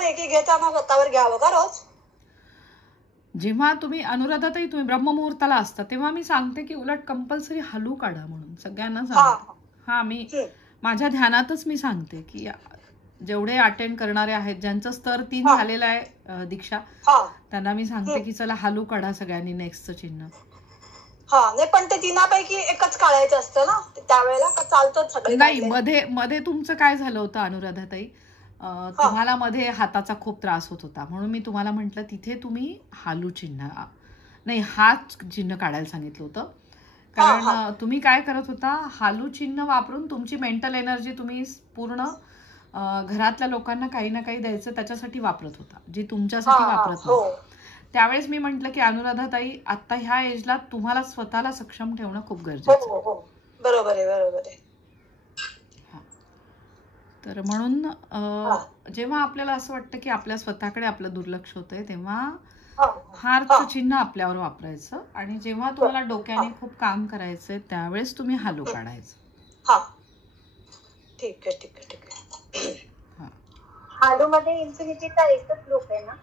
Recce घेताना स्वतःवर घ्यावं का रोज? जेव्हा तुम्ही अनुराधाताई तुम्ही ब्रह्ममुहूर्ताला असता तेव्हा मी सांगते की उलट कंपल्सरी हलू काढा म्हणून सगळ्यांना सांगते. हा मी माझ्या ध्यानातच मी सांगते की जेवढे अटेंड करणारे आहेत ज्यांचं स्तर 3 झालेला आहे दीक्षा, त्यांना मी सांगते की चला हलू काढा सगळ्यांनी नेक्स्टचं चिन्ह. नाही पण ते 3पैकी एकच काढायचं असतं ना त्यावेळेला, का चालतं सगळे? नाही, मध्ये तुमचं काय झालं होतं अनुराधाताई, तुम्हाला मध्ये हाताचा खूप त्रास होत होता म्हणून मी तुम्हाला म्हटलं तिथे तुम्ही हालू चिन्ह नाही हात चिन्ह काढायला सांगितलं होतं. कारण तुम्ही काय करत होता, हालू चिन्ह वापरून तुमची मेंटल एनर्जी तुम्ही पूर्ण घरातल्या लोकांना काही ना काही द्यायचं त्याच्यासाठी वापरत होता, जी तुमच्यासाठी वापरत नव्हतं. त्यावेळेस मी म्हटलं की अनुराधाताई आता ह्या एजला तुम्हाला स्वतःला सक्षम ठेवणं खूप गरजेचं आहे. बरोबर आहे, बरोबर आहे. तर म्हणून जेव्हा आपल्याला असं वाटतं की आपल्या स्वतःकडे आपलं दुर्लक्ष होतंय तेव्हा हारचं चिन्ह आपल्यावर वापरायचं आणि जेव्हा तुम्हाला डोक्याने खूप काम करायचंय त्यावेळेस तुम्ही हालू काढायचं. ठीक आहे, ठीक आहे, ठीक आहे. हालू मध्ये इन्फिनिटीचा एकच लूप आहे ना?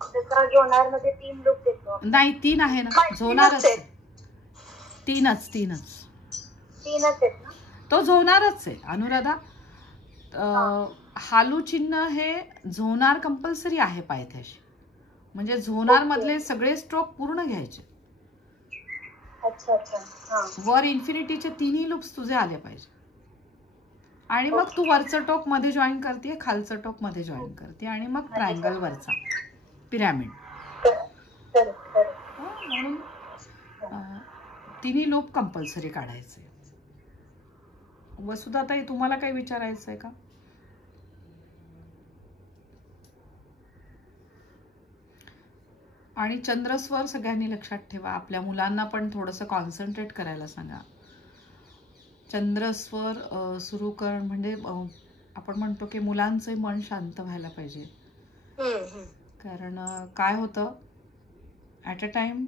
जसं झोनार मध्ये 3 लूप देतो. नाही 3 आहे ना, झोनारच 3च आहेत ना, तो झोनारच आहे अनुराधा. हालू चिन्ह हे झोनार कंपल्सरी आहे पायथ्याशी, म्हणजे झोनार मधले सगळे स्ट्रोक पूर्ण घ्यायचे. वर इन्फिनिटीचे 3ही लूप्स तुझे आले पाहिजे आणि मग तू वरचं टोक मध्ये जॉईन करते, खालचं टोक मध्ये जॉईन करते आणि मग ट्रायंगल वरचा पिरॅमिड. म्हणून 3ही लूप कंपल्सरी काढायचे. वसुधाताई तुम्हाला काही विचारायचं आहे का? आणि चंद्रस्वर सगळ्यांनी लक्षात ठेवा, आपल्या मुलांना पण थोडंसं कॉन्सन्ट्रेट करायला सांगा. चंद्रस्वर सुरू कर म्हणजे आपण म्हणतो की मुलांचं मन शांत व्हायला पाहिजे. कारण काय होतं ॲट अ टाइम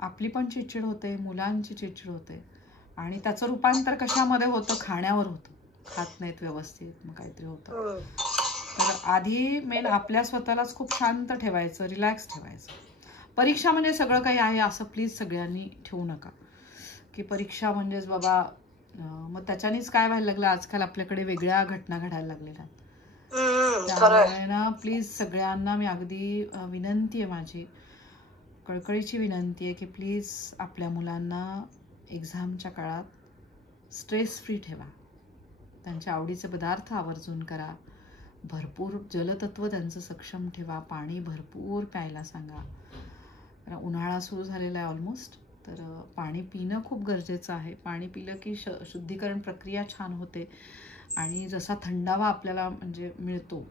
आपली पण चिडचिड होते, मुलांची चिडचिड होते आणि त्याचं रूपांतर कशामध्ये होतं, खाण्यावर होतं. खात नाहीत व्यवस्थित, मग काहीतरी होतं. तर आधी मेन आपल्या स्वतःलाच खूप शांत ठेवायचं, रिलॅक्स ठेवायचं. परीक्षा म्हणजे सगळं काही आहे असं प्लीज सगळ्यांनी ठेवू नका की परीक्षा म्हणजेच बाबा. मग त्याच्यानेच काय व्हायला लागलं, आजकाल आपल्याकडे वेगळ्या घटना घडायला लागलेल्या. त्यामुळे ना प्लीज सगळ्यांना मी अगदी विनंती आहे, माझी कळकळीची विनंती आहे की प्लीज आपल्या मुलांना एक्झामच्या काळात स्ट्रेस फ्री ठेवा. त्यांच्या आवडीचे पदार्थ आवर्जून करा, भरपूर जलतत्व त्यांचं सक्षम ठेवा, पाणी भरपूर प्यायला सांगा. उन्हाळा सुरू झालेला आहे ऑलमोस्ट, तर पाणी पिणं खूप गरजेचं आहे. पाणी पिलं की शुद्धीकरण प्रक्रिया छान होते आणि जसा थंडावा आपल्याला म्हणजे मिळतो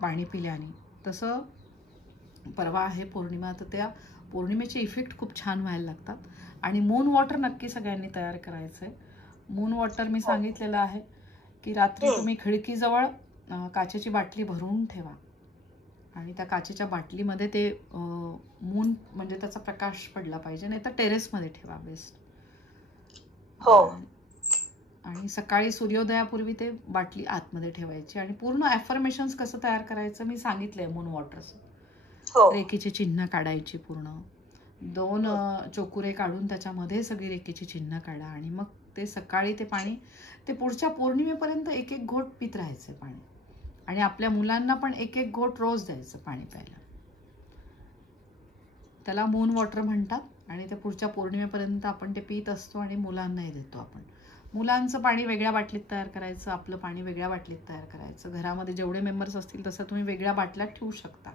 पाणी पिल्याने, तसं परवा आहे पौर्णिमा, तर त्या पौर्णिमेचे इफेक्ट खूप छान व्हायला लागतात. आणि मून वॉटर नक्की सगळ्यांनी तयार करायचं आहे. मून वॉटर मी सांगितलेलं आहे की रात्री तुम्ही खिडकीजवळ काचेची बाटली भरून ठेवा आणि त्या काचेच्या बाटलीमध्ये ते मून म्हणजे त्याचा प्रकाश पडला पाहिजे, नाही तर टेरेसमध्ये ठेवा बेस्ट. आणि सकाळी सूर्योदयापूर्वी ते बाटली आतमध्ये ठेवायची. आणि पूर्ण ॲफर्मेशन्स कसं तयार करायचं मी सांगितलंय मून वॉटरचं. रेकीची चिन्ह काढायची, पूर्ण 2 चोकुरे काढून त्याच्यामध्ये सगळी रेकीची चिन्ह काढा आणि मग ते सकाळी ते पाणी ते पुढच्या पौर्णिमेपर्यंत एक एक घोट पित राहायचं पाणी. आणि आपल्या मुलांना पण एक एक घोट रोज द्यायचं पाणी प्यायला. त्याला मून वॉटर म्हणतात आणि ते पुढच्या पौर्णिमेपर्यंत आपण ते पित असतो आणि मुलांनाही देतो आपण. मुलांचं पाणी वेगळ्या बाटलीत तयार करायचं, आपलं पाणी वेगळ्या बाटलीत तयार करायचं. घरामध्ये जेवढे मेंबर्स असतील तसं तुम्ही वेगळ्या बाटल्यात ठेवू शकता.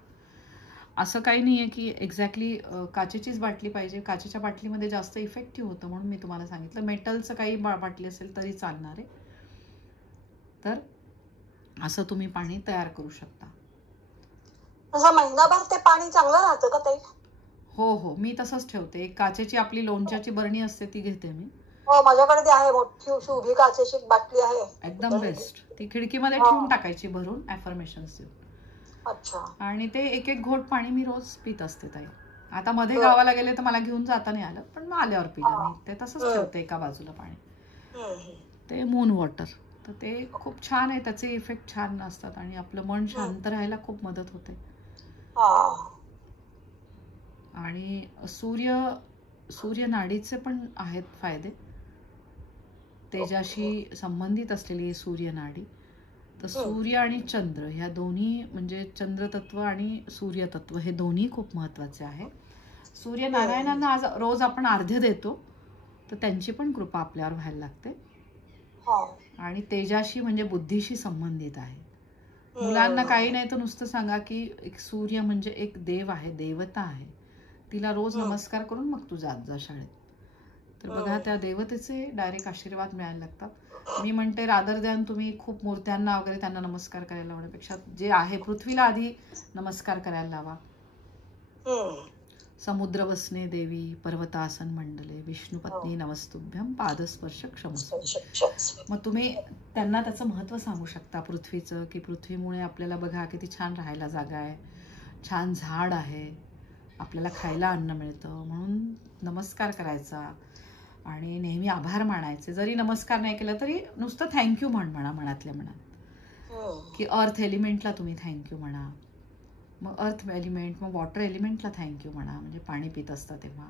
असं काही नाही आहे की एक्झॅक्टली काचेचीच बाटली पाहिजे. काचेच्या बाटलीमध्ये जास्त इफेक्टिव्ह होतं म्हणून मी तुम्हाला सांगितलं. मेटलचं काही बाटली असेल तरी चालणार आहे. तर असं तुम्ही पाणी तयार करू शकता. असं महिनाभर ते पाणी चांगलं राहतं का ताई? हो, मी तसंच ठेवते. एक काचेची आपली लोणच्याची बरणी असते ती घेते मी. हो, माझ्याकडे ते आहे, मोठी उभी काचेची बाटली आहे, एकदम बेस्ट. ती खिडकीमध्ये ठेवून टाकायची भरून ॲफर्मेशन्स देऊन. अच्छा. आणि ते एक एक घोट पाणी मी रोज पित असते ताई. आता मध्ये गावाला गेले तर मला घेऊन जाता नाही आलं, पण मग आल्यावर पिलं मी. ते तसंच ठेवते एका बाजूला पाणी. ते मून वॉटर. तर ते खूप छान आहे, त्याचे इफेक्ट छान असतात आणि आपलं मन शांत राहायला खूप मदत होते. आणि सूर्य नाडीचे पण आहेत फायदे. तेजाशी संबंधित असलेली सूर्य नाडी. तर सूर्य आणि चंद्र ह्या दोन्ही, म्हणजे चंद्रतत्व आणि सूर्यतत्व हे दोन्ही खूप महत्वाचे आहे. सूर्यनारायणांना आज रोज आपण अर्घ्य देतो, तर त्यांची पण कृपा आपल्यावर व्हायला लागते. आणि तेजाशी म्हणजे बुद्धीशी संबंधित आहे. मुलांना काही नाही तर नुसतं सांगा की एक सूर्य म्हणजे एक देव आहे, देवता आहे, तिला रोज नमस्कार करून मग तू जात जा शाळेत. तर बघा, त्या देवतेचे डायरेक्ट आशीर्वाद मिळायला लागतात. मी म्हणते रादर द्यान तुम्ही खूप मूर्त्यांना वगैरे त्यांना नमस्कार करायला लावण्यापेक्षा जे आहे पृथ्वीला आधी नमस्कार करायला लावा. समुद्र वसने देवी पर्वतासन मंडले विष्णुपत्नी नमस्तुभ्यम पादस्पर्श क्षमस्व. मग तुम्ही त्यांना त्याचं महत्व सांगू शकता पृथ्वीचं, की पृथ्वीमुळे आपल्याला बघा किती छान राहायला जागा आहे, छान झाड आहे, आपल्याला खायला अन्न मिळतं, म्हणून नमस्कार करायचा आणि नेहमी आभार मानायचे. जरी नमस्कार नाही केला तरी नुसतं थँक्यू म्हणा मनातल्या मनात, की अर्थ एलिमेंटला तुम्ही थँक्यू म्हणा. मग अर्थ एलिमेंट, मग वॉटर एलिमेंटला थँक्यू म्हणा, म्हणजे पाणी पित असतं तेव्हा.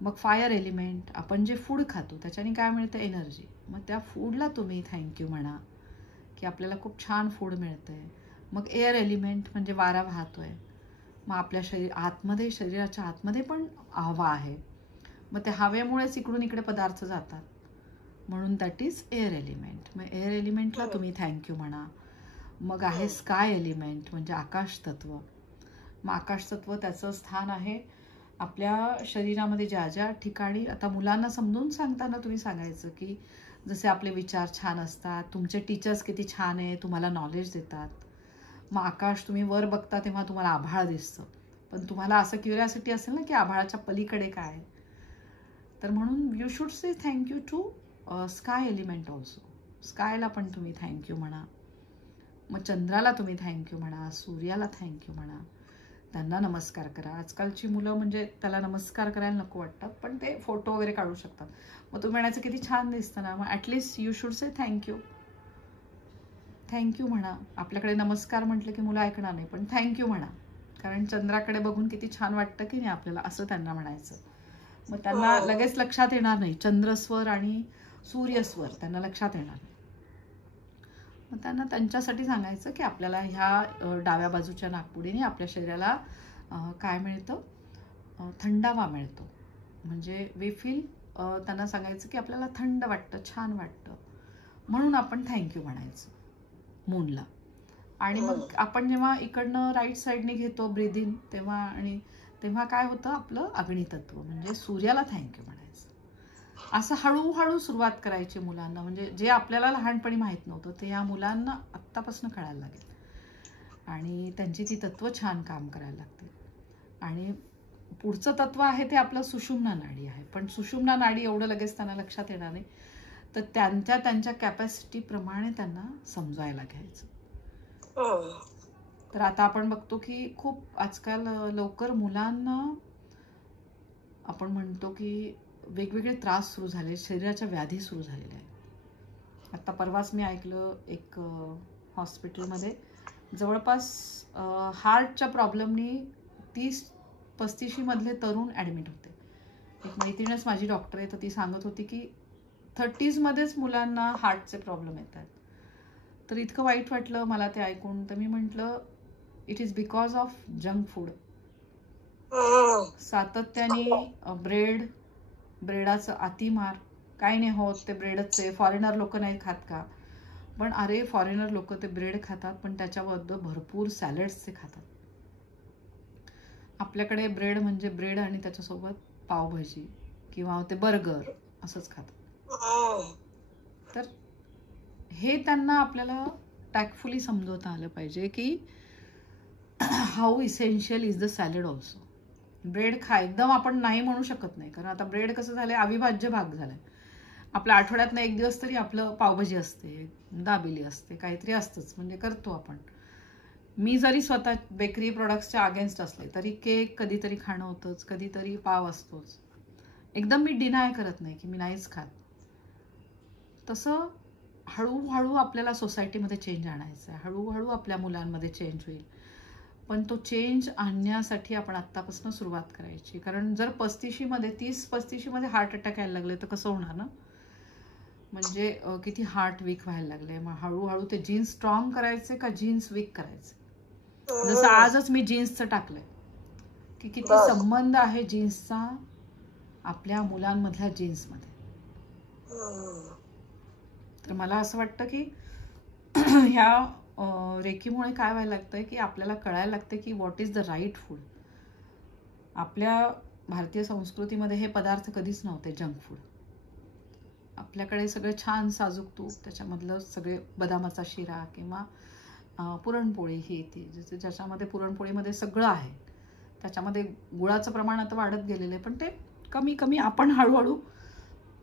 मग फायर एलिमेंट, आपण जे फूड खातो त्याच्याने काय मिळतं, एनर्जी. मग त्या फूडला तुम्ही थँक्यू म्हणा, की आपल्याला खूप छान फूड मिळतंय. मग एअर एलिमेंट म्हणजे वारा वाहतोय, मग आपल्या शरीराच्या आतमध्ये पण हवा आहे, मग त्या हवेमुळेच इकडून इकडे पदार्थ जातात, म्हणून दॅट इज एअर एलिमेंट. मग एअर एलिमेंटला तुम्ही थँक्यू म्हणा. मग आहे स्काय एलिमेंट म्हणजे आकाश तत्व. मग आकाश तत्व त्याचं स्थान आहे आपल्या शरीरामध्ये ज्या ज्या ठिकाणी. आता मुलांना समजून सांगताना तुम्ही सांगायचं की जसे आपले विचार छान असतात, तुमचे टीचर्स किती छान आहे, तुम्हाला नॉलेज देतात. मग आकाश तुम्ही वर बघता तेव्हा तुम्हाला आभाळ दिसतं, पण तुम्हाला असं क्युरिओसिटी असेल ना की आभाळाच्या पलीकडे काय आहे, तर म्हणून you should say thank you to sky element also. स्कायला पण तुम्ही थँक्यू म्हणा. मग चंद्राला तुम्ही थँक्यू म्हणा, सूर्याला थँक्यू म्हणा, त्यांना नमस्कार करा. आजकालची मुलं म्हणजे त्याला नमस्कार करायला नको वाटतात, पण ते फोटो वगैरे काढू शकतात. मग तुम्ही म्हणायचं किती छान दिसतं ना, मग at least you should say thank you. Thank you म्हणा. आपल्याकडे नमस्कार म्हटलं की मुलं ऐकणार नाही, पण थँक्यू म्हणा, कारण चंद्राकडे बघून किती छान वाटतं की नाही आपल्याला, असं त्यांना म्हणायचं. मग त्यांना लगेच लक्षात येणार नाही चंद्रस्वर आणि सूर्यस्वर, त्यांना लक्षात येणार नाही. मग त्यांना त्यांच्यासाठी सांगायचं की आपल्याला ह्या डाव्या बाजूच्या नाकपुडीने आपल्या शरीराला काय मिळतं, थंडावा मिळतो. म्हणजे वी फील, त्यांना सांगायचं की आपल्याला थंड वाटतं, छान वाटतं, म्हणून आपण थँक्यू म्हणायचं मूनला. आणि मग आपण जेव्हा इकडनं राईट साईडने घेतो ब्रीदिंग, तेव्हा काय होतं, आपलं अग्नितत्व म्हणजे सूर्याला थँक्यू म्हणायचं. असं हळूहळू सुरुवात करायची मुलांना. म्हणजे जे आपल्याला लहानपणी माहीत नव्हतं ते या मुलांना आत्तापासून कळायला लागेल, आणि त्यांची ती तत्व छान काम करायला लागतील. आणि पुढचं तत्व आहे ते आपलं सुषुम्ना नाडी आहे, पण सुषुम्ना नाडी एवढं लगेच त्यांना लक्षात येणार नाही, तर त्यांच्या कॅपॅसिटीप्रमाणे त्यांना समजायला घ्यायचं. तर आता आपण बघतो की खूप आजकाल लवकर मुलांना आपण म्हणतो की वेगवेगळे त्रास सुरू झाले, शरीराच्या व्याधी सुरू झालेल्या आहेत. आता परवाच मी ऐकलं, एक हॉस्पिटलमध्ये जवळपास हार्टच्या प्रॉब्लेमनी 30-35 मधले तरुण ॲडमिट होते. एक मैत्रीणच माझी डॉक्टर आहे, तर ती सांगत होती की 30s मध्येच मुलांना हार्टचे प्रॉब्लेम येत आहेत. तर इतकं वाईट वाटलं मला ते ऐकून. तर मी म्हटलं it is because of junk food. सातत्याने ब्रेडाचं अतिमार. काही नाही होत, ते ब्रेडच आहे, फॉरेनर लोक नाही खात का? पण अरे, फॉरेनर लोक ते ब्रेड खातात, पण त्याच्याबद्दल भरपूर सॅलड्सचे खातात. आपल्याकडे ब्रेड म्हणजे ब्रेड आणि त्याच्यासोबत पावभाजी किंवा ते बर्गर असंच खातात. तर हे त्यांना आपल्याला टॅक्टफुली समजवता आलं पाहिजे की how essential is the salad also. Bread एकदम आपण नाही म्हणू शकत नाही, कारण आता ब्रेड कसं झालंय, अविभाज्य भाग झालाय. आपल्या आठवड्यातनं एक दिवस तरी आपलं पावभाजी असते, दाबेली असते, काहीतरी असतंच, म्हणजे करतो आपण. मी जरी स्वतः बेकरी प्रोडक्ट्सच्या अगेन्स्ट असले तरी केक कधीतरी खाणं होतंच, कधीतरी पाव असतोच. एकदम मी डिनाय करत नाही की मी नाहीच खात. तसं हळूहळू आपल्याला सोसायटीमध्ये चेंज आणायचा आहे, हळूहळू आपल्या मुलांमध्ये चेंज होईल. पण तो चेंज आणण्यासाठी आपण आत्तापासून सुरुवात करायची. कारण जर 30-35मध्ये हार्ट अटॅक यायला लागले तर कसं होणार ना. म्हणजे किती हार्ट वीक व्हायला लागले. मग हळूहळू ते जीन्स स्ट्रॉंग करायचे का जीन्स वीक करायचे. जसं आजच मी जीन्सचं टाकलंय की किती संबंध आहे जीन्सचा आपल्या मुलांमधल्या जीन्समध्ये. तर मला असं वाटतं की ह्या रेकीमुळे काय व्हायला लागतंय की आपल्याला कळायला लागतं की what is the right food. आपल्या भारतीय संस्कृतीमध्ये हे पदार्थ कधीच नव्हते जंक फूड. आपल्याकडे सगळं छान साजूक तूप, त्याच्यामधलं सगळे बदामाचा शिरा किंवा पुरणपोळी ही ती ज्याच्यामध्ये पुरणपोळीमध्ये सगळं आहे. त्याच्यामध्ये गुळाचं प्रमाण आता वाढत गेलेलं आहे, पण ते कमी कमी आपण हळूहळू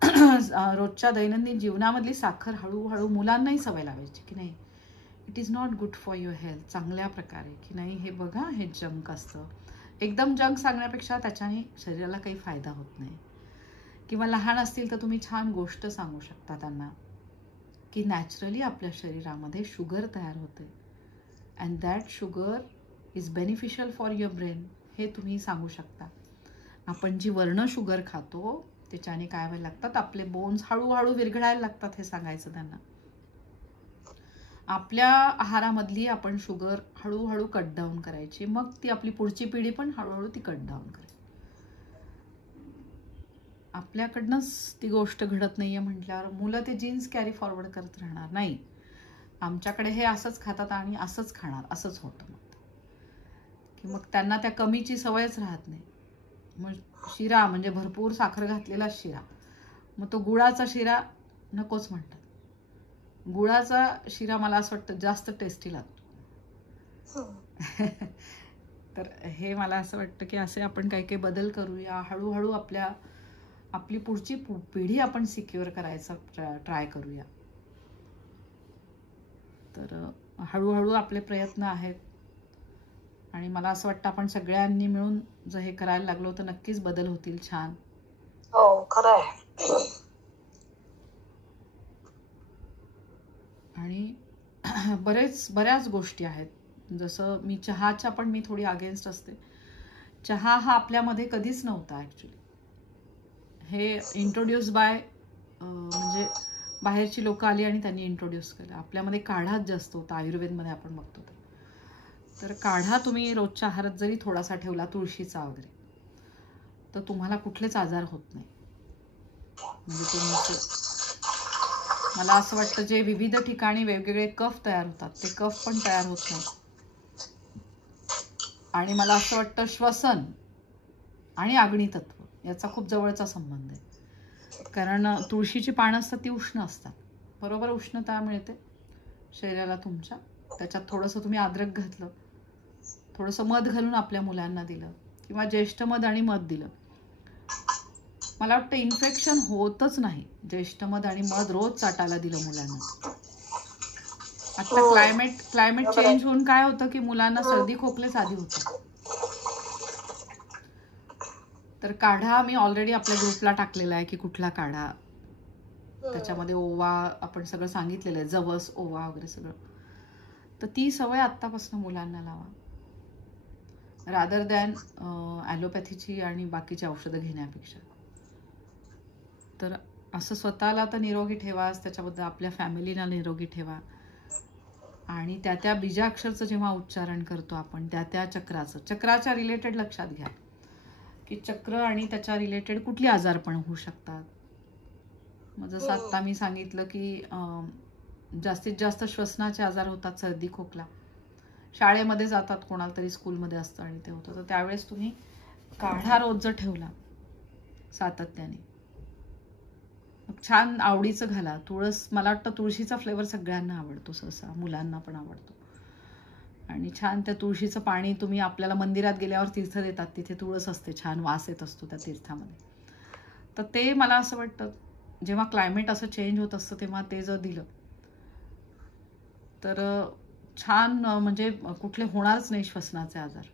रोजच्या दैनंदिन जीवनामधली साखर हळूहळू मुलांनाही सवय लावायची की नाही, it is not good for your health. चांगल्या प्रकारे की नाही हे बघा हे जंक असतं. एकदम जंक सांगण्यापेक्षा त्याच्याने शरीराला काही फायदा होत नाही. किंवा लहान असतील तर तुम्ही छान गोष्ट सांगू शकता त्यांना की नॅचरली आपल्या शरीरामध्ये शुगर तयार होते and that sugar is beneficial for your brain. हे तुम्ही सांगू शकता. आपण जी वर्ण शुगर खातो त्याच्याने काय व्हायला लागतात, आपले बोन्स हळूहळू विरघळायला लागतात, हे सांगायचं त्यांना. आपल्या आहारामधली आपण शुगर हळूहळू कट डाऊन करायची, मग ती आपली पुढची पिढी पण हळूहळू ती कट डाऊन करेल. आपल्याकडनंच ती गोष्ट घडत नाहीये म्हटल्यावर मुलं ते जीन्स कॅरी फॉरवर्ड करत राहणार. नाही, आमच्याकडे हे असंच खातात आणि असंच खाणार, असंच होतं. मग की मग त्यांना त्या कमीची सवयच राहत नाही. मग शिरा म्हणजे भरपूर साखर घातलेला शिरा, मग तो गुळाचा शिरा नकोच म्हणतात. गुळाचा शिरा मला असं वाटतं जास्त टेस्टी लागतो. तर हे मला असं वाटतं की असे आपण काही काही बदल करूया. हळूहळू आपली पुढची पिढी आपण सिक्युअर करायचा ट्राय करूया. तर हळूहळू आपले प्रयत्न आहेत आणि मला असं वाटतं आपण सगळ्यांनी मिळून जर हे करायला लागलो तर नक्कीच बदल होतील छान. हो, खरं आहे. आणि बऱ्याच गोष्टी आहेत. जसं मी चहाच्या पण मी थोडी अगेन्स्ट असते. चहा हा आपल्यामध्ये कधीच नव्हता ॲक्च्युली. हे इंट्रोड्यूस बाय म्हणजे बाहेरची लोक आली आणि त्यांनी इंट्रोड्यूस केलं. आपल्यामध्ये काढाच जास्त होता, आयुर्वेदमध्ये आपण बघतो. तर काढा तुम्ही रोजच्या आहारात जरी थोडासा ठेवला, तुळशीचा वगैरे, तर तुम्हाला कुठलेच आजार होत नाही. म्हणजे मला असं वाटतं जे विविध ठिकाणी वेगवेगळे कफ तयार होतात ते कफ पण तयार होत नाही. आणि मला असं वाटतं श्वसन आणि अग्नितत्व याचा खूप जवळचा संबंध आहे. कारण तुळशीची पानं असतात ती उष्ण असतात, बरोबर उष्णता मिळते शरीराला तुमच्या. त्याच्यात थोडंसं तुम्ही अद्रक घातलं, थोडंसं मध घालून आपल्या मुलांना दिलं किंवा ज्येष्ठ मध आणि मध दिलं, मला वाटतं इन्फेक्शन होतच नाही. ज्येष्ठ मध आणि मध रोज चाटायला दिलं मुलांना. आता क्लायमेट चेंज होऊन काय होतं की मुलांना सर्दी खोकले आधी होतं. तर काढा मी ऑलरेडी आपल्या ग्रुपला टाकलेला आहे की कुठला काढा, त्याच्यामध्ये ओवा आपण सगळं सांगितलेलं आहे, जवस ओवा वगैरे सगळं. तर ती सवय आत्तापासून मुलांना लावा, रादर दॅन ॲलोपॅथीची आणि बाकीची औषधं घेण्यापेक्षा. तर असं स्वतःला तर निरोगी ठेवाच, त्याच्याबद्दल आपल्या फॅमिलीला निरोगी ठेवा. आणि त्या बीजाक्षरचं जेव्हा उच्चारण करतो आपण त्या चक्राच्या रिलेटेड लक्षात घ्या की चक्र आणि त्याच्या रिलेटेड कुठली आजारपण होऊ शकतात. मग जसं आत्ता मी सांगितलं की जास्तीत जास्त श्वसनाचे आजार होतात, सर्दी खोकला. शाळेमध्ये जातात, कोणाला तरी स्कूलमध्ये असतं आणि ते होतं, तर त्यावेळेस तुम्ही काढा रोज जर ठेवला सातत्याने, छान आवडीचं घाला. तुळस, मला वाटतं तुळशीचा फ्लेवर सगळ्यांना आवडतो, सहसा मुलांना पण आवडतो. आणि छान त्या तुळशीचं पाणी तुम्ही आपल्याला मंदिरात गेल्यावर तीर्थ देतात, तिथे तुळस असते, छान वास येत असतो त्या तीर्थामध्ये. तर ते मला असं वाटतं जेव्हा क्लायमेट असं चेंज होत असतं तेव्हा ते जर दिलं तर छान, म्हणजे कुठले होणारच नाही श्वसनाचे आजार.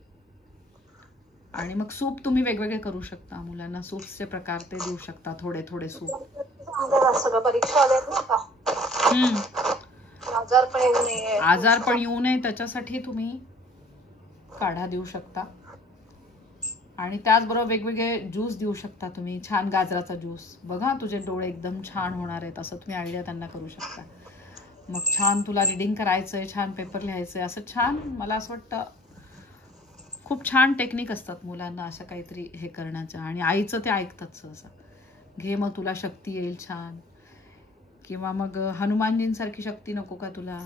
आणि मग सूप तुम्ही वेगवेगळे करू शकता, मुलांना सूपचे प्रकार ते देऊ शकता, थोडे सूप. सगळं परीक्षा आल्यात ना आता. आजार पण येऊ नये. आजार पण येऊ नये त्याच्यासाठी तुम्ही काढा देऊ शकता. आणि त्याचबरोबर वेगवेगळे ज्यूस देऊ शकता तुम्ही. छान गाजराचा ज्यूस बघा, तुझे डोळे एकदम छान होणार आहेत असं तुम्ही आयडिया त्यांना करू शकता. मग छान तुला रिडिंग करायचंय, छान पेपर लिहायचंय, असं छान. मला असं वाटतं खूप छान टेक्निक असतात मुलांना असं काहीतरी हे करण्याचं. आणि आईचं ते ऐकतात सहसा. घे मग तुला शक्ती येईल छान. किंवा मग हनुमानजींसारखी शक्ती नको का तुला,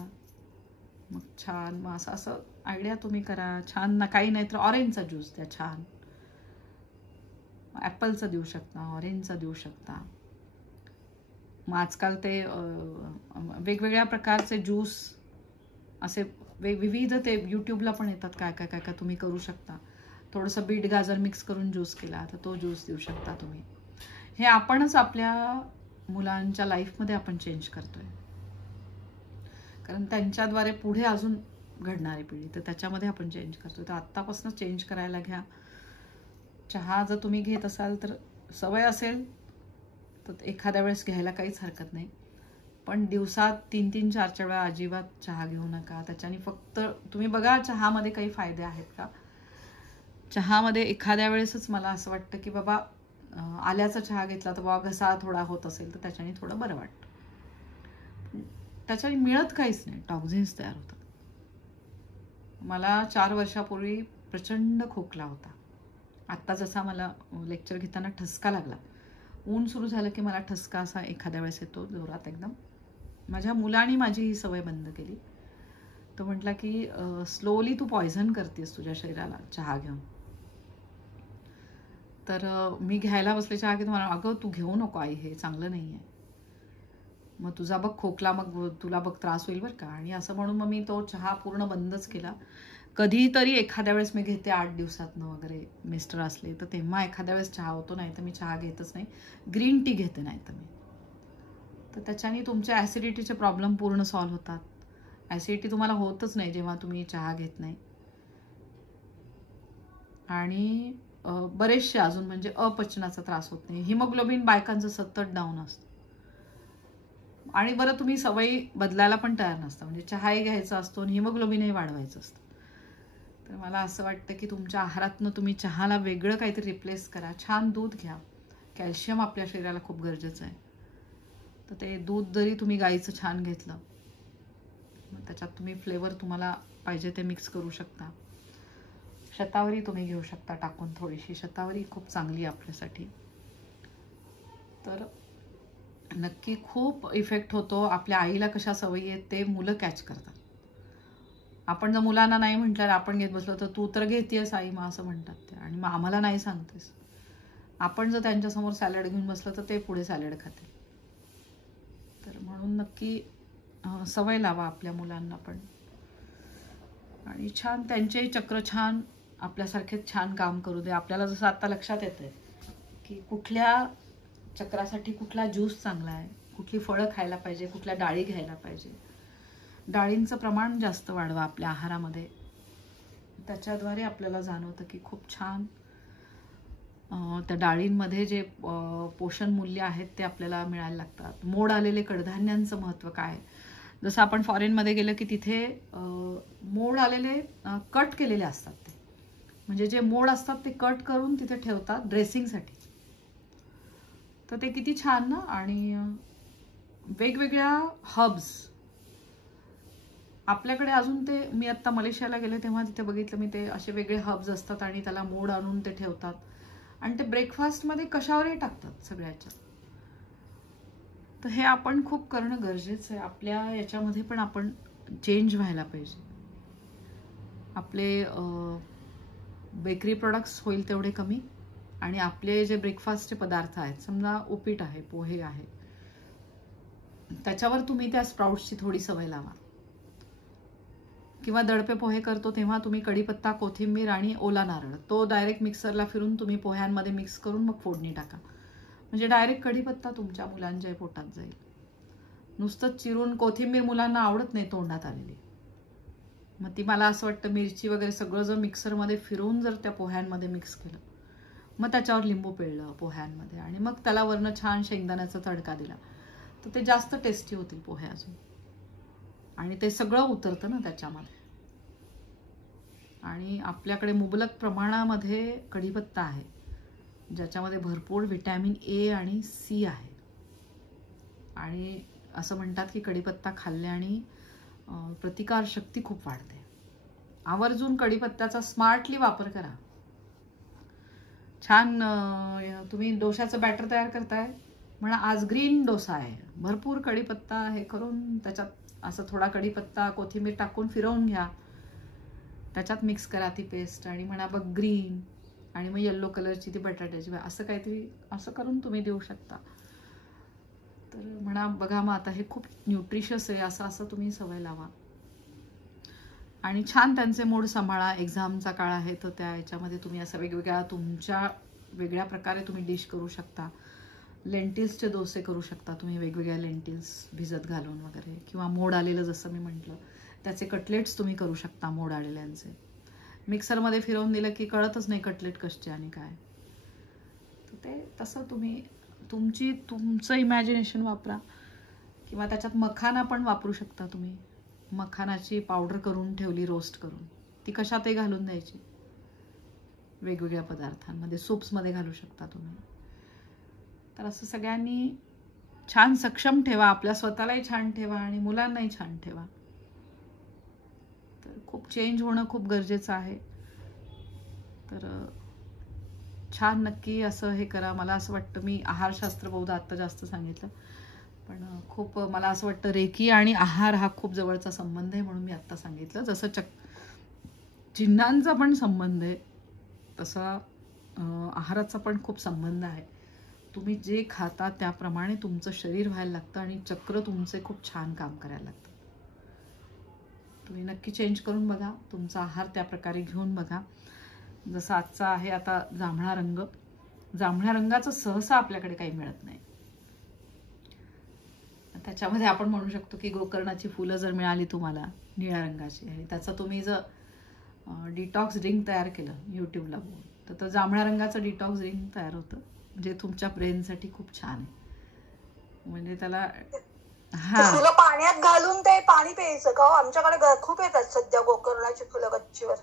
मग छान. मग असं असं आयडिया तुम्ही करा छान ना. काही नाही तर ऑरेंजचा ज्यूस द्या छान. ॲपलचं देऊ शकता, ऑरेंजचं देऊ शकता. मग आजकाल ते वेगवेगळ्या प्रकारचे ज्यूस असे विविध ते यूट्यूबला पण येतात. काय काय काय काय तुम्ही करू शकता. थोडंसं बीट गाजर मिक्स करून ज्यूस केला तर तो ज्यूस देऊ शकता तुम्ही. हे आपणच आपल्या मुलांच्या लाईफमध्ये आपण चेंज करतोय. कारण त्यांच्याद्वारे पुढे अजून घडणारी पिढी, तर त्याच्यामध्ये आपण चेंज करतोय. तर आत्तापासून चेंज करायला घ्या. चहा जर तुम्ही घेत असाल तर सवय असेल तर एखाद्या वेळेस घ्यायला काहीच हरकत नाही. पण दिवसात 3-3, 4-4 वेळा अजिबात चहा घेऊ नका. त्याच्याने फक्त तुम्ही बघा चहामध्ये काही फायदे आहेत का. चहामध्ये एखाद्या वेळेसच मला असं वाटतं की बाबा आल्याचा चहा घेतला तर बाबा घसा थोडा होत असेल तर त्याच्याने थोडं बरं वाटतं. त्याच्याने मिळत काहीच नाही, टॉक्झिन्स तयार होतात. मला 4 वर्षापूर्वी प्रचंड खोकला होता. आत्ता जसा मला लेक्चर घेताना ठसका लागला, ऊन सुरू झालं की मला ठसका असा एखाद्या वेळेस येतो जोरात एकदम. माझ्या मुलाने माझी ही सवय बंद केली. तो म्हटला की स्लोली तू पॉयझन करतेस तुझ्या शरीराला चहा घेऊन. तर मी घ्यायला बसले चहा घेतो. मला अगं तू घेऊ नको आई, हे चांगलं नाही आहे. मग तुझा बघ खोकला, मग तुला बघ त्रास होईल बरं का. आणि असं म्हणून मग मी तो चहा पूर्ण बंदच केला. कधीतरी एखाद्या वेळेस मी घेते 8 दिवसातनं वगैरे मिस्टर असले तर तेव्हा एखाद्या वेळेस चहा होतो, नाही तर मी चहा घेतच नाही. ग्रीन टी घेते नाही तर मी. तर त्याच्याने तुमचे ॲसिडिटीचे प्रॉब्लेम पूर्ण सॉल्व्ह होतात. ॲसिडिटी तुम्हाला होतच नाही जेव्हा तुम्ही चहा घेत नाही. आणि बरेचसे अजून म्हणजे अपचनाचा त्रास होत नाही. हिमोग्लोबिन बायकांचं सतत डाऊन असतं. आणि बरं तुम्ही सवयी बदलायला पण तयार नसता. म्हणजे चहाही घ्यायचा असतो आणि हिमोग्लोबिनही वाढवायचं असतं. तर मला असं वाटतं की तुमच्या आहारातनं तुम्ही चहाला वेगळं काहीतरी रिप्लेस करा. छान दूध घ्या. कॅल्शियम आपल्या शरीराला खूप गरजेचं आहे. तर ते दूध जरी तुम्ही गाईचं छान घेतलं, मग त्याच्यात तुम्ही फ्लेवर तुम्हाला पाहिजे ते मिक्स करू शकता. शतावरी तुम्ही घेऊ शकता टाकून थोडीशी. शतावरी खूप चांगली आहे आपल्यासाठी. तर नक्की खूप इफेक्ट होतो. आपल्या आईला कशा सवयी आहेत ते मुलं कॅच करतात. आपण जर मुलांना नाही म्हटलं, आपण घेत बसलो तर तू तर घेतेस आई, मग असं म्हणतात ते. आणि मग आम्हाला नाही सांगतेस. आपण जर त्यांच्यासमोर सॅलड घेऊन बसलं तर ते पुढे सॅलड खाते. तर म्हणून नक्की सवय लावा आपल्या मुलांना पण. आणि छान त्यांचेही चक्र छान आपल्यासारखेच छान काम करू दे. आपल्याला जसं आता लक्षात येतंय की कुठल्या चक्रासाठी कुठला ज्यूस चांगला आहे, कुठली फळं खायला पाहिजे, कुठल्या डाळी घ्यायला पाहिजे. डाळींचं प्रमाण जास्त वाढवा आपल्या आहारामध्ये. त्याच्याद्वारे आपल्याला जाणवतं की खूप छान त्या डाळींमध्ये जे पोषण मूल्य आहेत ते आपल्याला मिळायला लागतात. मोड आलेले कडधान्यांचं महत्त्व काय. जसं आपण फॉरेनमध्ये गेलं की तिथे मोड आलेले कट केलेले असतात ते. म्हणजे जे मोड असतात ते कट करून तिथे ठेवतात ड्रेसिंगसाठी. तर ते किती छान ना. आणि वेगवेगळ्या हर्ब्स आपल्याकडे अजून ते, मी आत्ता मलेशियाला गेले तेव्हा तिथे बघितलं मी, ते असे वेगळे हर्ब्स असतात आणि त्याला मोड आणून ते ठेवतात आणि ते ब्रेकफास्टमध्ये कशावरही टाकतात सगळ्याच्या. तर हे आपण खूप करणं गरजेचं आहे. आपल्या याच्यामध्ये पण आपण चेंज व्हायला पाहिजे. आपले बेकरी प्रोडक्ट्स होईल तेवढे कमी. आणि आपले जे ब्रेकफास्टचे पदार्थ आहेत, समजा उपीट आहे, पोहे आहे, त्याच्यावर तुम्ही त्या स्प्राउट्सची थोडी सवय लावा. किंवा दडपे पोहे करतो तेव्हा तुम्ही कढीपत्ता, कोथिंबीर आणि ओला नारळ तो डायरेक्ट मिक्सरला फिरून तुम्ही पोह्यांमध्ये मिक्स करून मग फोडणी टाका. म्हणजे डायरेक्ट कढीपत्ता तुमच्या मुलांच्या पोटात जाईल. नुसतंच चिरून कोथिंबीर मुलांना आवडत नाही तोंडात आलेली. मग ती मला असं वाटतं मिरची वगैरे सगळं जर मिक्सरमध्ये फिरवून जर त्या पोह्यांमध्ये मिक्स केलं, मग त्याच्यावर लिंबू पिळलं पोह्यांमध्ये आणि मग त्याला वरनं छान शेंगदाण्याचा तडका दिला, तर ते जास्त टेस्टी होतील पोहे अजून, आणि ते सगळं उतरतं ना त्याच्यामध्ये. आणि आपल्याकडे मुबलक प्रमाणामध्ये कढीपत्ता आहे, ज्याच्यामध्ये भरपूर व्हिटॅमिन ए आणि सी आहे. आणि असं म्हणतात की कढीपत्ता खाल्ल्याने प्रतिकारशक्ती खूप वाढते. आवर्जून कढीपत्त्याचा स्मार्टली वापर करा. छान. तुम्ही डोशाचं बॅटर तयार करताय म्हणा, आज ग्रीन डोसा आहे, भरपूर कढीपत्ता हे करून त्याच्यात असं थोडा कढीपत्ता कोथिंबीर टाकून फिरवून घ्या, त्याच्यात मिक्स करा ती पेस्ट आणि म्हणा बघ ग्रीन, आणि मग येल्लो कलरची ती बटाट्याची, असं काहीतरी असं करून तुम्ही देऊ शकता. तर म्हणा बघा मग आता हे खूप न्यूट्रिशियस आहे, असं असं तुम्ही सवय लावा. आणि छान त्यांचे मूड सांभाळा. एक्झामचा काळ आहे तर त्या याच्यामध्ये तुम्ही असं वेगवेगळ्या तुमच्या वेगळ्या प्रकारे तुम्ही डिश करू शकता. लेंटिल्सचे डोसे करू शकता तुम्ही, वेगवेगळ्या लेंटिल्स भिजत घालून वगैरे, किंवा मोड आलेलं जसं मी म्हटलं त्याचे कटलेट्स तुम्ही करू शकता मोड आलेल्यांचे. मिक्सरमध्ये फिरवून दिलं की कळतच नाही कटलेट कसे आणि काय. तर ते तसं तुम्ही तुमचं इमॅजिनेशन वापरा. किंवा त्याच्यात मखाना पण वापरू शकता तुम्ही. मखानाची पावडर करून ठेवली रोस्ट करून, ती कशातही घालून द्यायची वेगवेगळ्या पदार्थांमध्ये, सूप्समध्ये घालू शकता तुम्ही. तर असं सगळ्यांनी छान सक्षम ठेवा, आपल्या स्वतःलाही छान ठेवा आणि मुलांनाही छान ठेवा. तर खूप चेंज होणं खूप गरजेचं आहे. तर छान नक्की असं हे करा. मला असं वाटतं, मी आहारशास्त्र बहुधा आत्ता जास्त सांगितलं, पण खूप मला असं वाटतं रेकी आणि आहार हा खूप जवळचा संबंध आहे, म्हणून मी आत्ता सांगितलं. जसं चिन्हांचा पण संबंध आहे तसा आहाराचा पण खूप संबंध आहे. तुम्ही जे खाता त्याप्रमाणे तुमचं शरीर व्हायला लागतं आणि चक्र तुमचे खूप छान काम करायला लागतं. तुम्ही नक्की चेंज करून बघा, तुमचा आहार त्या प्रकारे घेऊन बघा. जसं आजचा आहे आता जांभळा रंग, जांभळ्या रंगाचं सहसा आपल्याकडे काही मिळत नाही. त्याच्यामध्ये आपण म्हणू शकतो की गोकर्णाची फुलं जर मिळाली तुम्हाला निळ्या रंगाची, आणि त्याचा तुम्ही जर डिटॉक्स ड्रिंक तयार केलं यूट्यूबला बघून, तर जांभळ्या रंगाचं डिटॉक्स ड्रिंक तयार होतं, जे तुमच्या ब्रेनसाठी खूप छान आहे. म्हणजे त्याला फुलं पाण्यात घालून ते पाणी प्यायचं का? आमच्याकडे खूप येतात सध्या गोकर्णाची फुलं गच्चीवर,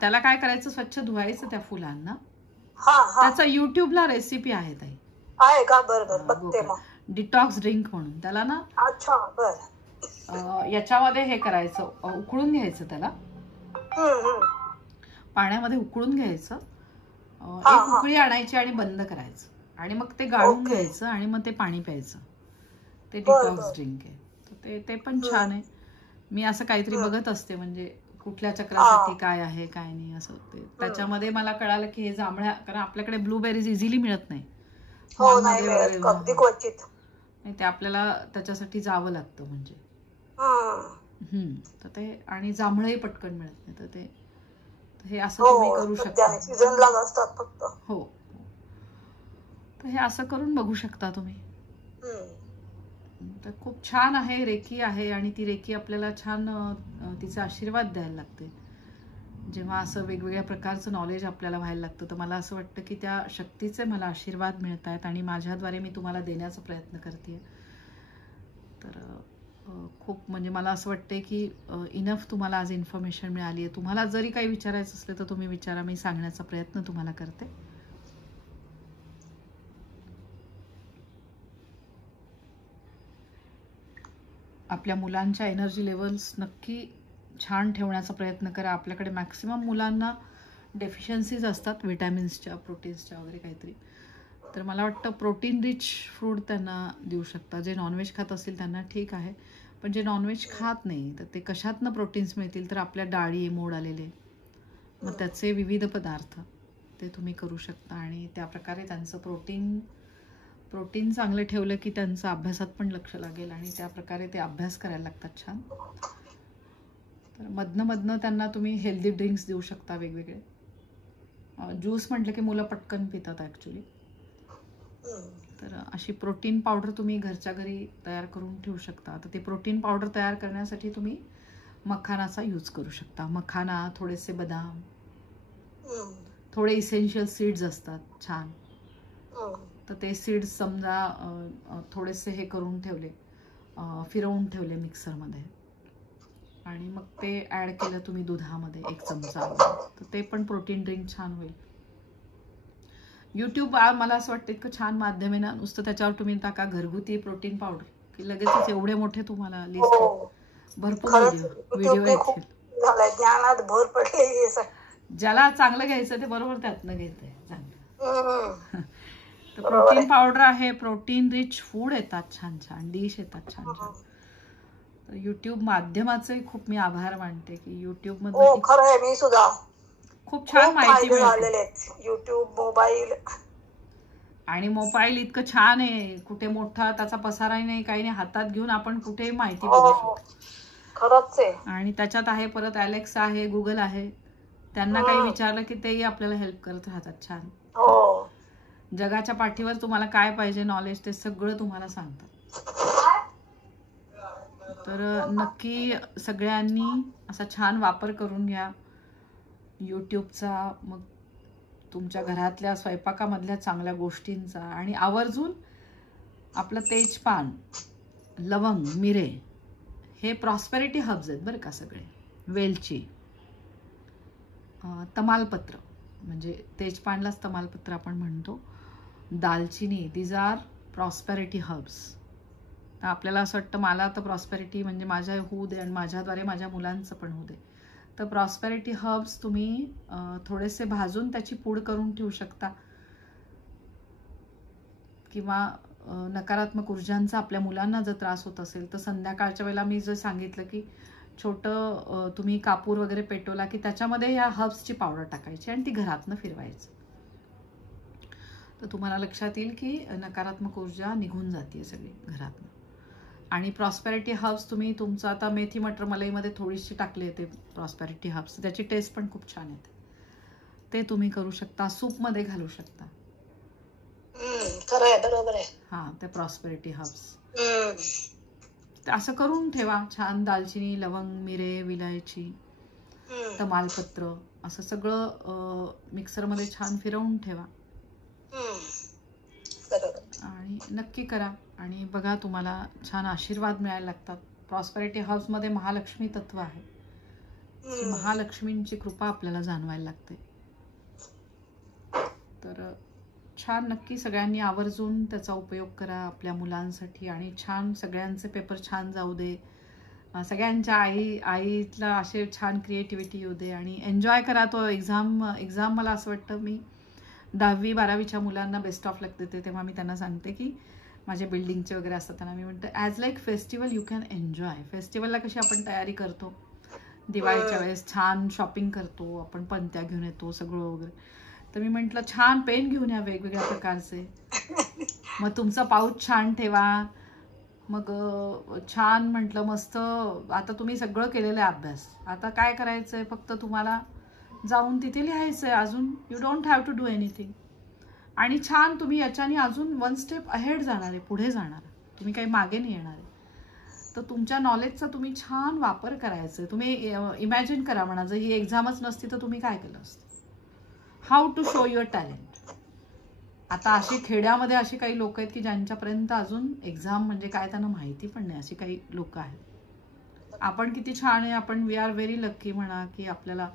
त्याला काय करायचं, स्वच्छ धुवायचं त्या फुलांना. त्याचा युट्यूबला रेसिपी आहे ताई, आहे का? बरं बघते मग. डिटॉक्स ड्रिंक म्हणून त्याला ना. अच्छा, बरं. याच्यामध्ये हे करायचं, उकळून घ्यायचं त्याला, पाण्यामध्ये उकळून घ्यायचं, एक उकळी आणायची आणि बंद करायचं, आणि मग ते गाळून घ्यायचं आणि मग ते पाणी प्यायचं. ते डिटॉक्स ड्रिंक आहे. तर ते पण छान आहे. मी असं काहीतरी बघत असते, म्हणजे कुठल्या चक्रासाठी काय आहे काय नाही असं. ते त्याच्यामध्ये मला कळालं की हे जांभळ्या, कारण आपल्याकडे ब्लूबेरीज इझिली मिळत नाही, ते आपल्याला त्याच्यासाठी जावं लागतं म्हणजे. तर ते, आणि जांभळंही पटकन मिळत नाही, तर ते हे असं तुम्ही करू शकता. हो, तर हे असं करून बघू शकता तुम्ही. तर खूप छान आहे, रेकी आहे, आणि ती रेकी आपल्याला छान तिचे आशीर्वाद द्यायला लागते. जेव्हा असं वेगवेगळ्या प्रकारचं नॉलेज आपल्याला व्हायला लागतं, तर मला असं वाटतं की त्या शक्तीचे मला आशीर्वाद मिळत आहेत, आणि माझ्याद्वारे मी तुम्हाला देण्याचा प्रयत्न करते. तर खूप म्हणजे मला असं वाटते की इनफ तुम्हाला आज इन्फॉर्मेशन मिळाली आहे. तुम्हाला जरी काही विचारायचं असलं तर तुम्ही विचारा, मी सांगण्याचा प्रयत्न तुम्हाला करते. आपल्या मुलांच्या एनर्जी लेवल्स नक्की छान ठेवण्याचा प्रयत्न करा. आपल्याकडे मॅक्सिमम मुलांना डेफिशियन्सीज असतात विटॅमिन्सच्या, प्रोटीन्सच्या वगैरे काहीतरी. तर मला वाटतं प्रोटीन रिच फूड त्यांना देऊ शकता. जे नॉनव्हेज खात असतील त्यांना ठीक आहे, पण जे नॉनव्हेज खात नाही तर ते कशातनं प्रोटीन्स मिळतील, तर आपल्या डाळी, मोड आलेले, मग त्याचे विविध पदार्थ ते तुम्ही करू शकता. आणि त्या प्रकारे त्यांचं प्रोटीन चांगलं ठेवलं की त्यांचं अभ्यासात पण लक्ष लागेल, आणि त्या प्रकारे ते अभ्यास करायला लागतात छान. तर मधनं त्यांना तुम्ही हेल्दी ड्रिंक्स देऊ शकता वेगवेगळे. ज्यूस म्हटलं की मुलं पटकन पितात ॲक्च्युली. तर अशी प्रोटीन पावडर तुम्ही घरच्या घरी तयार करून ठेवू शकता. तर ती प्रोटीन पावडर तयार करण्यासाठी तुम्ही मखानाचा यूज करू शकता. मखाना, थोडेसे बदाम, थोडे इसेन्शियल सीड्स असतात छान, तर ते सीड्स समजा थोडेसे हे करून ठेवले, फिरवून ठेवले मिक्सरमध्ये, आणि मग ते ॲड केलं तुम्ही दुधामध्ये 1 चमचा वगैरे, तर ते पण प्रोटीन ड्रिंक छान होईल. यूट्यूब मला असं वाटतं इतकं छान माध्यम आहे ना, नुसतं त्याच्यावर तुम्ही टाका घरगुती प्रोटीन पावडर की लगेचच एवढे मोठे तुम्हाला लिस्ट, भरपूर व्हिडिओ येतील. ज्ञानात भर पडली. ज्याला चांगलं घ्यायचं ते बरोबर त्यातनं घेते चांगलं. तर प्रोटीन पावडर आहे, प्रोटीन रिच फूड येतात, छान छान डिश येतात, छान छान. तर युट्यूब माध्यमाचे खूप मी आभार मानते की युट्यूब मध्ये खरं आहे, मी सुद्धा खूप छान माहिती मिळते. युट्यूब, मोबाईल, आणि मोबाईल इतकं छान आहे, कुठे मोठा त्याचा पसाराही नाही, काही नाही, हातात घेऊन आपण कुठेही माहिती बघू शकतो. खरंच आहे. आणि त्याच्यात आहे परत अलेक्सा आहे, गुगल आहे, त्यांना काही विचारलं की तेही आपल्याला हेल्प करत राहतात. छान. जगाच्या पाठीवर तुम्हाला काय पाहिजे नॉलेज ते सगळं तुम्हाला सांगतात. तर नक्की सगळ्यांनी असा छान वापर करून घ्या यूट्यूबचा, मग तुमच्या घरातल्या स्वयंपाकामधल्या चांगल्या गोष्टींचा. आणि आवर्जून आपलं तेजपान, लवंग, मिरे हे प्रॉस्पेरिटी हर्ब्स आहेत बरं का सगळे. वेलची, तमालपत्र, म्हणजे तेजपानलाच तमालपत्र आपण म्हणतो, दालचिनी, दीज आर प्रॉस्पेरिटी हर्ब्स. आपल्याला असं वाटतं मला तर प्रॉस्पेरिटी म्हणजे माझ्या होऊ दे आणि माझ्याद्वारे माझ्या मुलांचं पण होऊ दे. तर प्रॉस्पेरिटी हर्ब्स तुम्ही थोडेसे भाजून त्याची पूड करून ठेवू शकता, किंवा नकारात्मक ऊर्जांचा आपल्या मुलांना जर त्रास होत असेल तर संध्याकाळच्या वेळेला मी जर सांगितलं की छोटं तुम्ही कापूर वगैरे पेटवला की त्याच्यामध्ये या हर्ब्सची पावडर टाकायची आणि ती घरातनं फिरवायची, तर तुम्हाला लक्षात येईल की नकारात्मक ऊर्जा निघून जाते सगळी घरातनं. आणि प्रॉस्पेरिटी हर्ब्स तुम्ही तुमचं आता मेथी मटर मलईमध्ये थोडीशी टाकली येते प्रॉस्पेरिटी हर्ब्स, त्याची टेस्ट पण खूप छान येते. ते तुम्ही करू शकता, सूपमध्ये घालू शकता. खरं आहे, बरोबर आहे. हा, ते प्रॉस्पेरिटी हर्ब्स असं करून ठेवा छान. दालचिनी, लवंग, मिरे, विलायची, तमालपत्र असं सगळं मिक्सरमध्ये छान फिरवून ठेवा आणि नक्की करा. आणि बघा तुम्हाला छान आशीर्वाद मिळायला लागतात. प्रॉस्पेरिटी हाऊस मध्ये महालक्ष्मी तत्व आहे, महालक्ष्मींची कृपा आपल्याला जाणवायला लागते. तर छान, नक्की सगळ्यांनी आवर्जून त्याचा उपयोग करा आपल्या मुलांसाठी आणि छान सगळ्यांचे पेपर छान जाऊ दे. सगळ्यांच्या आईला असे छान क्रिएटिव्हिटी येऊ दे आणि एन्जॉय करा तो एक्झाम. मला असं वाटतं मी 10वी 12वीच्या मुलांना बेस्ट ऑफ लक देते तेव्हा मी त्यांना सांगते की माझ्या बिल्डिंगचे वगैरे असतात त्यांना मी म्हणते as like festival you can enjoy. फेस्टिवलला कशी आपण तयारी करतो, दिवाळीच्या वेळेस छान शॉपिंग करतो आपण, पणत्या घेऊन येतो सगळं वगैरे, तर मी म्हटलं छान पेन घेऊन या वेगवेगळ्या प्रकारचे, मग तुमचा पाऊच छान ठेवा. मग छान म्हटलं मस्त. आता तुम्ही सगळं केलेलं आहे अभ्यास, आता काय करायचंय, फक्त तुम्हाला जाऊन तिथे लिहायचंय. अजून you don't have to do anything. आणि छान तुम्ही याच्याने अजून 1 स्टेप अहेड जाणार आहे, पुढे जाणार, तुम्ही काही मागे नाही येणार आहे. तर तुमच्या नॉलेजचा तुम्ही छान वापर करायचा आहे. तुम्ही इमॅजिन करा म्हणा, जर ही एक्झामच नसती तर तुम्ही काय केलं असतं. How to show your talent. आता अशी खेड्यामध्ये अशी काही लोक आहेत की ज्यांच्यापर्यंत अजून एक्झाम म्हणजे काय त्यांना माहिती पण नाही, अशी काही लोक आहेत. आपण किती छान आहे, आपण वी आर व्हेरी लकी म्हणा की आपल्याला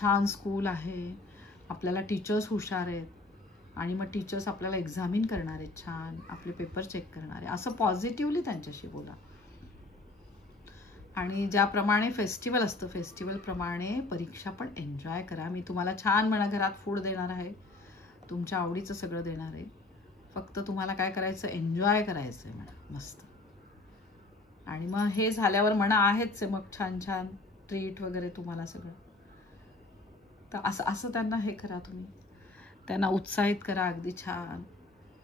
छान स्कूल आहे, आपल्याला टीचर्स हुशार आहेत आणि मग टीचर्स आपल्याला एक्झामिन करणार आहेत, छान आपले पेपर चेक करणार आहे. असं पॉझिटिव्हली त्यांच्याशी बोला. आणि ज्याप्रमाणे फेस्टिवल असतं फेस्टिवलप्रमाणे परीक्षा पण एन्जॉय करा. मी तुम्हाला छान म्हणा घरात फूड देणार आहे, तुमच्या आवडीचं सगळं देणार आहे. फक्त तुम्हाला काय करायचं, एन्जॉय करायचं आहे म्हणा मस्त. आणि मग हे झाल्यावर म्हणा आहेच आहे मग छान छान ट्रीट वगैरे तुम्हाला सगळं. तर असं त्यांना हे करा, तुम्ही त्यांना उत्साहित करा अगदी छान.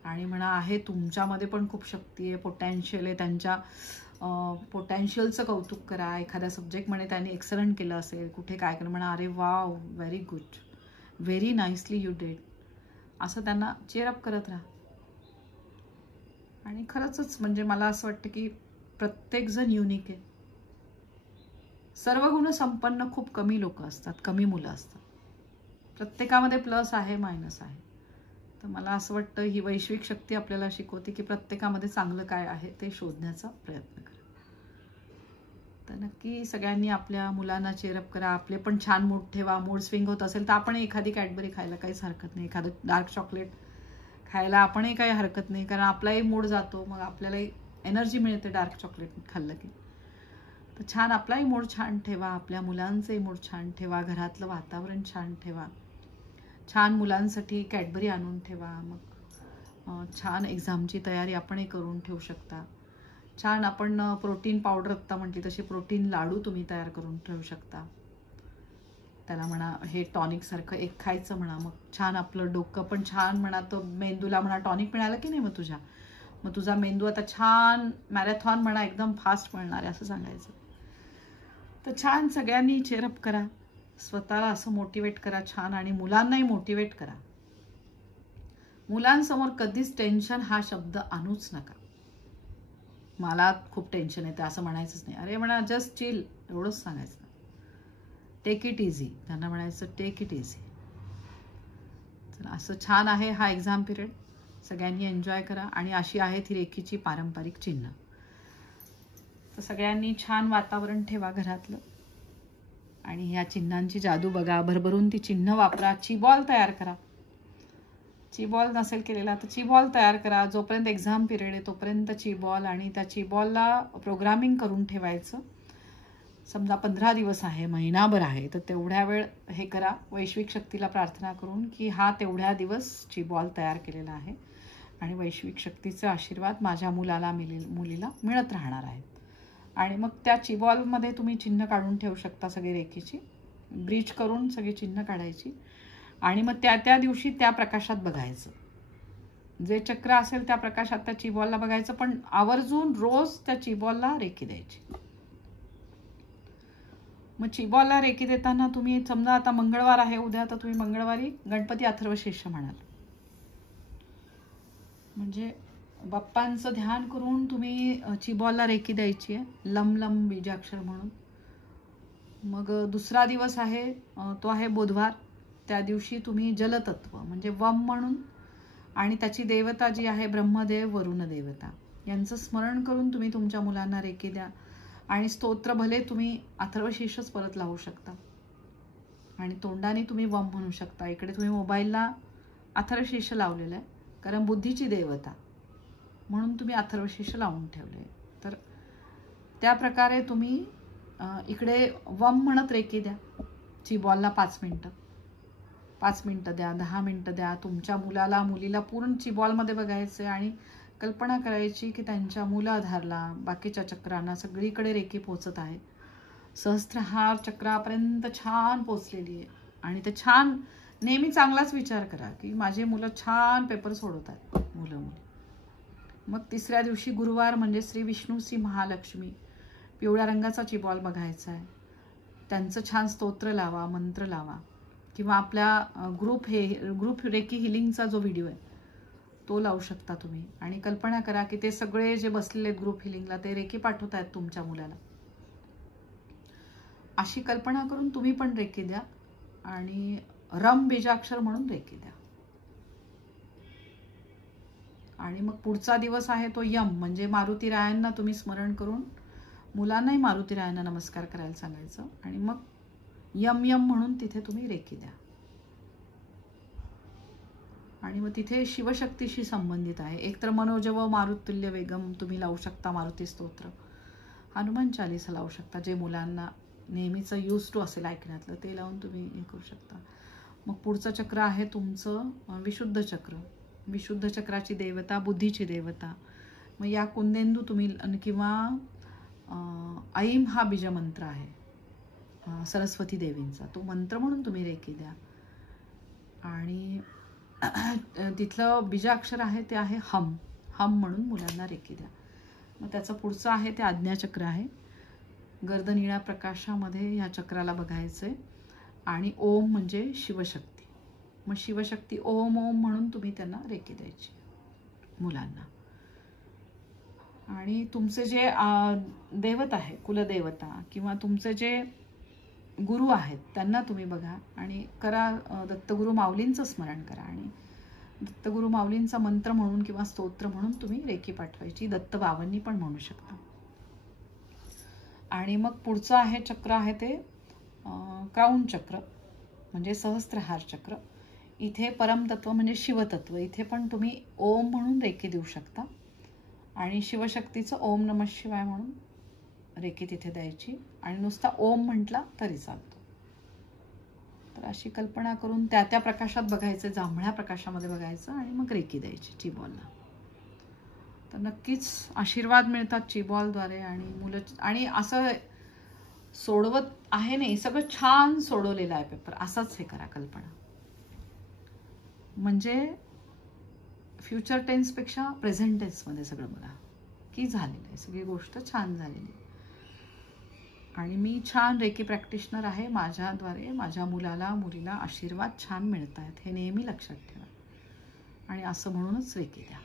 आणि म्हणा आहे तुमच्यामध्ये पण खूप शक्ती आहे, पोटॅन्शियल आहे, त्यांच्या पोटॅन्शियलचं कौतुक करा. एखाद्या सब्जेक्टमध्ये त्यांनी एक्सलंट केलं असेल, कुठे काय केलं म्हणा, अरे wow very good, very nicely you did, असं त्यांना चेअरअप करत राहा. आणि खरंच म्हणजे मला असं वाटतं की प्रत्येकजण युनिक आहे. सर्व गुण संपन्न खूप कमी लोक असतात, कमी मुलं असतात. प्रत्येकामध्ये प्लस आहे मायनस आहे. तर मला असं वाटतं ही वैश्विक शक्ती आपल्याला शिकवते की प्रत्येकामध्ये चांगलं काय आहे ते शोधण्याचा प्रयत्न करा. तर नक्की सगळ्यांनी आपल्या मुलांना चेअरअप करा. आपले पण छान मूड ठेवा. मूड स्विंग होत असेल तर आपण एखादी कॅडबरी खायला काहीच हरकत नाही. एखादं डार्क चॉकलेट खायला आपणही काही हरकत नाही, कारण आपलाही मूड जातो, मग आपल्यालाही एनर्जी मिळते डार्क चॉकलेट खाल्लं की. तर छान आपलाही मूड छान ठेवा, आपल्या मुलांचंही मूड छान ठेवा, घरातलं वातावरण छान ठेवा, छान मुलांसाठी कॅडबरी आणून ठेवा. मग छान एक्झामची तयारी आपणही करून ठेवू शकता. छान आपण प्रोटीन पावडर आत्ता म्हटली तशी प्रोटीन लाडू तुम्ही तयार करून ठेवू शकता. त्याला म्हणा हे टॉनिक सारखं एक खायचं म्हणा. मग छान आपलं डोकं पण छान म्हणा, तो मेंदूला म्हणा टॉनिक मिळालं की नाही मग तुझा मेंदू आता छान मॅरेथॉन म्हणा एकदम फास्ट पळणार आहे असं सांगायचं. तर छान सगळ्यांनी चेअरअप करा, स्वतःला असं मोटिवेट करा छान, आणि मुलांनाही मोटिवेट करा. मुलांसमोर कधीच टेन्शन हा शब्द आणूच नका. मला खूप टेन्शन येते असं म्हणायचंच नाही. अरे म्हणा जस्ट चिल, एवढंच सांगायचं. टेक इट इझी, त्यांना म्हणायचं टेक इट इझी. तर असं छान आहे हा एक्झाम पिरियड, सगळ्यांनी एन्जॉय करा. आणि अशी आहेत ही रेखीची पारंपरिक चिन्ह. तर सगळ्यांनी छान वातावरण ठेवा घरातलं, आणि ह्या चिन्हांची जादू बघा, भरभरून ती चिन्ह वापरा. चीबॉल तयार करा. चीबॉल नसेल केलेला तर चीबॉल तयार करा. जोपर्यंत एक्झाम पिरियड आहे तोपर्यंत चीबॉल, आणि त्या चीबॉलला प्रोग्रामिंग करून ठेवायचं. समजा 15 दिवस आहे, महिनाभर आहे, तर तेवढ्या वेळ हे करा, वैश्विक शक्तीला प्रार्थना करून की हा तेवढ्या दिवस चीबॉल तयार केलेला आहे, आणि वैश्विक शक्तीचा आशीर्वाद माझ्या मुलाला मुलीला मिळत राहणार आहे. आणि मग त्या चीबॉलमध्ये तुम्ही चिन्ह काढून ठेवू शकता, सगळी रेखीची ब्रीच करून सगळी चिन्ह काढायची. आणि मग त्या दिवशी त्या प्रकाशात बघायचं, जे चक्र असेल त्या प्रकाशात त्या चीबॉलला बघायचं, पण आवर्जून रोज त्या चीबॉलला रेखी द्यायची. मग चीबॉलला रेखी देताना तुम्ही समजा आता मंगळवार आहे उद्या, तर तुम्ही मंगळवारी गणपती अथर्वशीर्ष म्हणाल, म्हणजे बाप्पांचं ध्यान करून तुम्ही चीबॉलला रेखी द्यायची आहे, लम लम बीजाक्षर म्हणून. मग दुसरा दिवस आहे तो आहे बुधवार. त्या दिवशी तुम्ही जलतत्व म्हणजे वम म्हणून, आणि त्याची देवता जी आहे ब्रह्मदेव वरुण देवता, यांचं स्मरण करून तुम्ही तुमच्या मुलांना रेखी द्या. आणि स्तोत्र भले तुम्ही अथर्वशीर्षच परत लावू शकता, आणि तोंडाने तुम्ही वम म्हणू शकता. इकडे तुम्ही मोबाईलला अथर्वशीर्ष लावलेलं आहे, कारण बुद्धीची देवता म्हणून तुम्ही अथर्वशीर्ष लावून ठेवले. तर त्या प्रकारे तुम्ही इकडे वम म्हणत रेखी द्या. चीबॉलला 5 मिनिटं द्या, 10 मिनिटं द्या. तुमच्या मुलीला पूर्ण चीबॉलमध्ये बघायचं आहे, आणि कल्पना करायची की त्यांच्या मूलाधारला, बाकीच्या चक्रांना सगळीकडे रेखी पोचत आहे. सहस्त्रहार चक्रापर्यंत छान पोचलेली आहे. आणि ते छान नेहमी चांगलाच विचार करा की माझे मुलं छान पेपर सोडवत आहेत, मुलं. मग तिसऱ्या दिवशी गुरुवार म्हणजे श्री विष्णू श्री महालक्ष्मी, पिवळ्या रंगाचा चीबॉल बघायचा आहे. त्यांचं छान स्तोत्र लावा, मंत्र लावा, किंवा आपल्या ग्रुप रेकी हिलिंगचा जो व्हिडिओ आहे तो लावू शकता तुम्ही. आणि कल्पना करा की ते सगळे जे बसलेले ग्रुप हिलिंगला ते रेकी पाठवत आहेत तुमच्या मुलाला. अशी कल्पना करून तुम्ही पण रेकी द्या, आणि रम बीजाक्षर म्हणून रेकी द्या. आणि मग पुढचा दिवस आहे तो यम म्हणजे मारुतीरायांना तुम्ही स्मरण करून मुलांनाही मारुतीरायांना नमस्कार करायला सांगायचं, आणि मग यम यम म्हणून तिथे तुम्ही रेकी द्या. आणि मग तिथे शिवशक्तीशी संबंधित आहे. एकतर मनोजव मारुतुल्य वेगम तुम्ही लावू शकता, मारुती स्तोत्र, हनुमान चालीसा लावू शकता, जे मुलांना नेहमीचं यूज टू असेल ऐकण्यातलं ते लावून तुम्ही हे करू शकता. मग पुढचं चक्र आहे तुमचं विशुद्ध चक्र. विशुद्ध चक्राची देवता बुद्धीची देवता. मग या कुंदेंदू तुम्ही, किंवा ऐम हा बीजमंत्र आहे सरस्वती देवींचा, तो मंत्र म्हणून तुम्ही रेखी द्या. आणि तिथलं बीजाक्षर आहे ते आहे हम म्हणून मुलांना रेखी द्या. मग त्याचं पुढचं आहे ते आज्ञाचक्र आहे. गर्दनिळ्या प्रकाशामध्ये ह्या चक्राला बघायचं आहे, आणि ओम म्हणजे शिवशक्ती. मग शिवशक्ती ओम ओम म्हणून तुम्ही त्यांना रेखी द्यायची मुलांना. आणि तुमचे जे देवता आहे, कुलदेवता किंवा तुमचे जे गुरु आहेत त्यांना तुम्ही बघा आणि करा, दत्तगुरु माऊलींचं स्मरण करा. आणि दत्तगुरु माऊलींचा मंत्र म्हणून किंवा स्तोत्र म्हणून तुम्ही रेकी पाठवायची. दत्त बाबांनी पण म्हणू शकता. आणि मग पुढचं आहे चक्र आहे ते क्राऊन चक्र म्हणजे सहस्त्रहार चक्र. इथे परमतत्व म्हणजे शिवतत्व, इथे पण तुम्ही ओम म्हणून रेकी देऊ शकता आणि शिवशक्तीचं ओम नमः शिवाय म्हणून रेकी तिथे द्यायची आणि नुसता ओम म्हटला तरी चालतो. तर अशी कल्पना करून त्या त्या प्रकाशात बघायचं, जांभळ्या प्रकाशामध्ये बघायचं आणि मग रेकी द्यायची चीबॉलला. तर नक्कीच आशीर्वाद मिळतात चीबॉलद्वारे. आणि मुलं आणि असं सोडवत आहे नाही, सगळं छान सोडवलेलं आहे पेपर, असंच हे करा कल्पना. म्हणजे फ्युचर टेन्सपेक्षा प्रेझेंट टेन्समध्ये सगळं बघा की झालेलं आहे, सगळी गोष्ट छान झालेली. आणि मी छान रेकी प्रॅक्टिशनर आहे, माझ्याद्वारे माझ्या मुलाला मुलीला आशीर्वाद छान मिळत आहेत, हे नेहमी लक्षात ठेवा. आणि असं म्हणूनच रेकी द्या.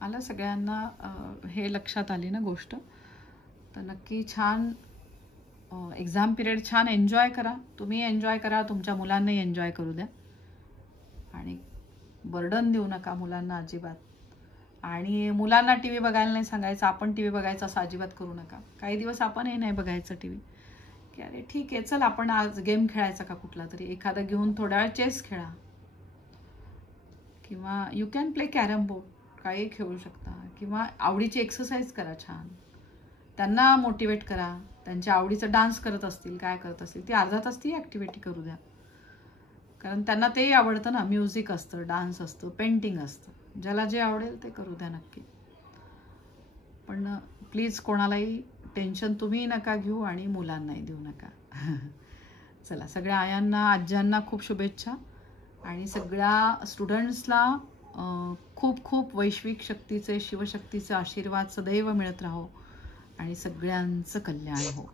मला सगळ्यांना हे लक्षात आली ना गोष्ट. तर नक्की छान एक्झाम पिरियड छान एन्जॉय करा. तुम्ही एन्जॉय करा, तुमच्या मुलांनाही एन्जॉय करू द्या. आणि बर्डन देऊ नका मुलांना अजिबात. आणि मुलांना टी व्ही बघायला नाही सांगायचं, आपण टी व्ही बघायचा असं अजिबात करू नका. काही दिवस आपणही नाही बघायचं टी व्ही, की अरे ठीक आहे चल आपण आज गेम खेळायचा का कुठला तरी, एखादा घेऊन थोडा वेळ चेस खेळा किंवा you can play carrom board, काही खेळू शकता. किंवा आवडीची एक्सरसाइज करा छान, त्यांना मोटिवेट करा. त्यांच्या आवडीचं डान्स करत असतील, काय करत असतील, ती अर्धा तास ती ॲक्टिव्हिटी करू द्या. कारण त्यांना तेही आवडतं ना, म्युझिक असतं, डान्स असतं, पेंटिंग असतं, ज्याला जे आवडेल ते करू द्या नक्की. पण प्लीज कोणालाही टेन्शन तुम्ही नका घेऊ आणि मुलांनाही देऊ नका. चला, सगळ्या आयांना आज्यांना खूप शुभेच्छा आणि सगळ्या स्टुडंट्सला खूप खूप वैश्विक शक्तीचे शिवशक्तीचे आशीर्वाद सदैव मिळत राहो आणि सगळ्यांचं कल्याण हो.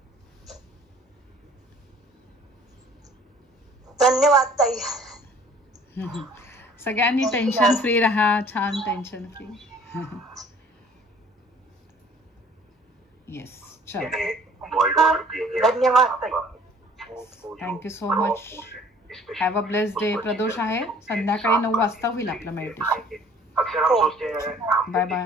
धन्यवाद ताई. सगळ्यांनी टेन्शन फ्री राहा, छान टेन्शन फ्री. येस, चलो, धन्यवाद ताई. Thank you so much. Have a blessed day. Pradosh आहे, संध्याकाळी 9 वाजता होईल आपलं मेडिटेशन. Bye bye.